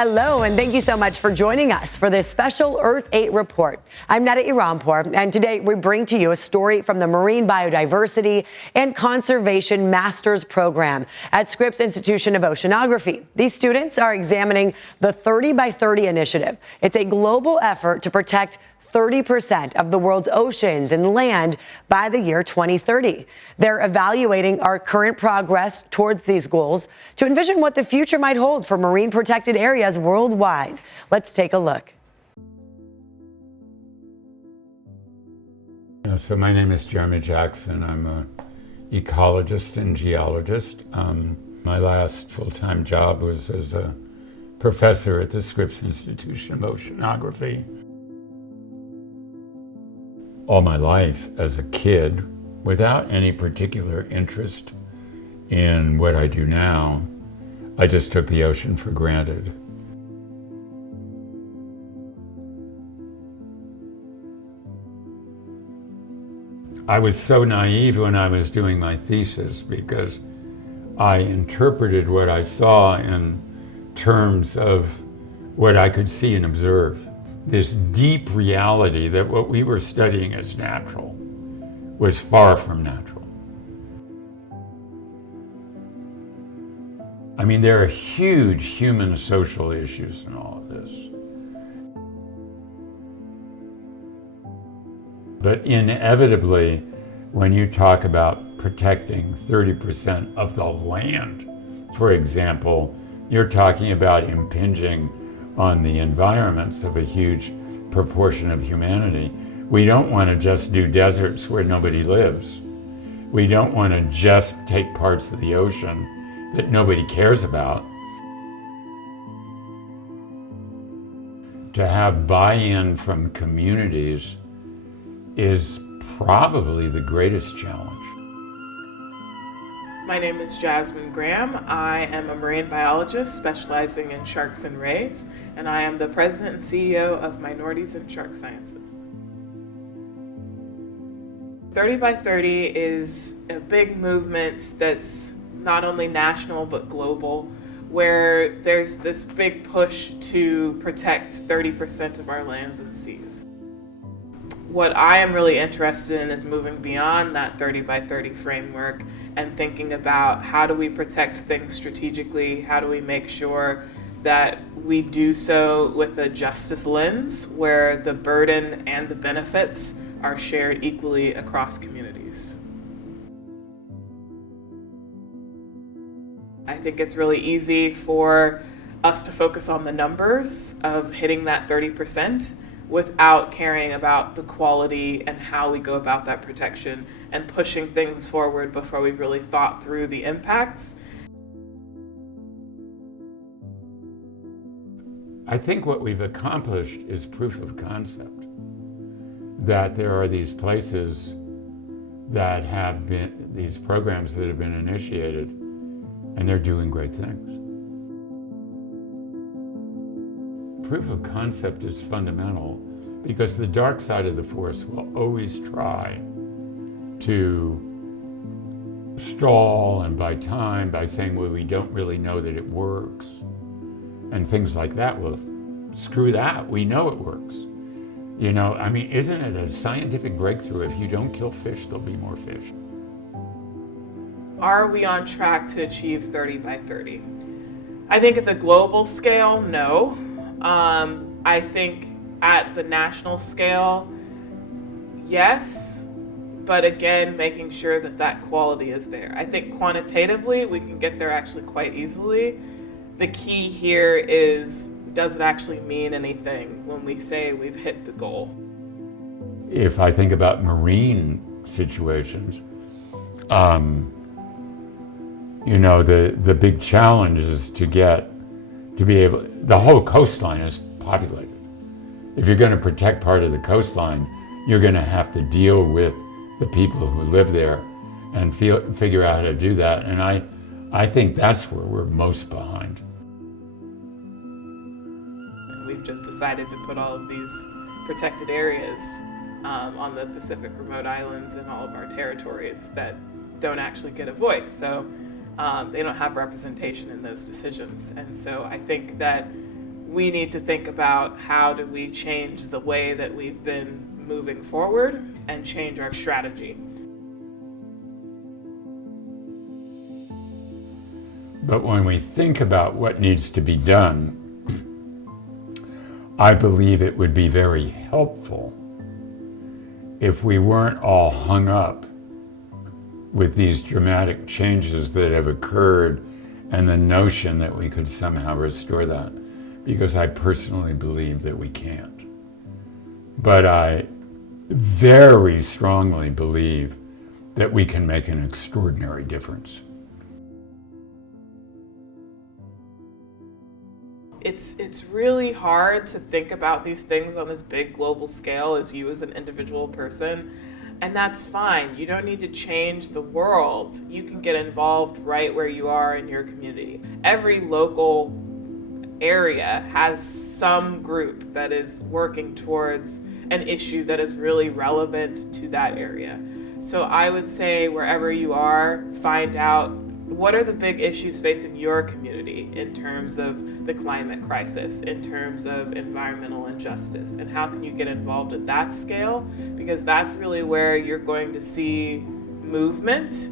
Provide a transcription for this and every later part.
Hello, and thank you so much for joining us for this special Earth 8 report. I'm Neda Iranpour, and today we bring to you a story from the Marine Biodiversity and Conservation Masters Program at Scripps Institution of Oceanography. These students are examining the 30 by 30 initiative. It's a global effort to protect 30% of the world's oceans and land by the year 2030. They're evaluating our current progress towards these goals to envision what the future might hold for marine protected areas worldwide. Let's take a look. So my name is Jeremy Jackson. I'm an ecologist and geologist. My last full-time job was as a professor at the Scripps Institution of Oceanography. All my life as a kid, without any particular interest in what I do now, I just took the ocean for granted. I was so naive when I was doing my thesis because I interpreted what I saw in terms of what I could see and observe. This deep reality that what we were studying as natural was far from natural. I mean, there are huge human social issues in all of this. But inevitably, when you talk about protecting 30% of the land, for example, you're talking about impinging on the environments of a huge proportion of humanity. We don't want to just do deserts where nobody lives. We don't want to just take parts of the ocean that nobody cares about. To have buy-in from communities is probably the greatest challenge. My name is Jasmine Graham. I am a marine biologist specializing in sharks and rays, and I am the president and CEO of Minorities in Shark Sciences. 30 by 30 is a big movement that's not only national but global, where there's this big push to protect 30% of our lands and seas. What I am really interested in is moving beyond that 30 by 30 framework and thinking about how do we protect things strategically, how do we make sure that we do so with a justice lens where the burden and the benefits are shared equally across communities. I think it's really easy for us to focus on the numbers of hitting that 30% without caring about the quality and how we go about that protection and pushing things forward before we've really thought through the impacts. I think what we've accomplished is proof of concept, that there are these places that have been, these programs that have been initiated, and they're doing great things. Proof of concept is fundamental because the dark side of the force will always try to stall and buy time by saying, well, we don't really know that it works. And things like that. Well, screw that, we know it works. You know, I mean, isn't it a scientific breakthrough? If you don't kill fish, there'll be more fish. Are we on track to achieve 30 by 30? I think at the global scale, no. I think at the national scale, yes, but again, making sure that that quality is there. I think quantitatively, we can get there actually quite easily. The key here is, does it actually mean anything when we say we've hit the goal? If I think about marine situations, you know, the big challenge is to be able, the whole coastline is populated. If you're going to protect part of the coastline, you're going to have to deal with the people who live there and figure out how to do that. And I think that's where we're most behind. We've just decided to put all of these protected areas on the Pacific remote islands and all of our territories that don't actually get a voice. So they don't have representation in those decisions. And so I think that we need to think about how do we change the way that we've been moving forward and change our strategy. But when we think about what needs to be done, I believe it would be very helpful if we weren't all hung up with these dramatic changes that have occurred and the notion that we could somehow restore that, because I personally believe that we can't. But I very strongly believe that we can make an extraordinary difference. It's really hard to think about these things on this big global scale as you as an individual person, and that's fine. You don't need to change the world. You can get involved right where you are in your community. Every local area has some group that is working towards an issue that is really relevant to that area. So I would say wherever you are, find out what are the big issues facing your community in terms of the climate crisis, in terms of environmental injustice, and how can you get involved at that scale? Because that's really where you're going to see movement.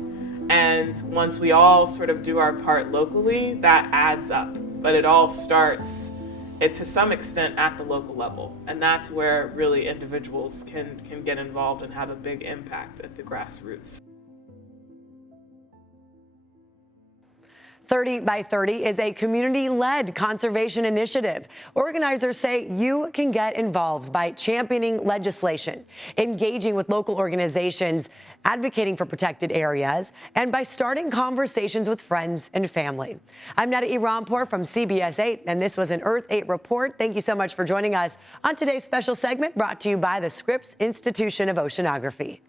And once we all sort of do our part locally, that adds up. But it all starts, to some extent, at the local level. And that's where really individuals can get involved and have a big impact at the grassroots. 30 by 30 is a community-led conservation initiative. Organizers say you can get involved by championing legislation, engaging with local organizations, advocating for protected areas, and by starting conversations with friends and family. I'm Neda Iranpour from CBS 8, and this was an Earth 8 report. Thank you so much for joining us on today's special segment brought to you by the Scripps Institution of Oceanography.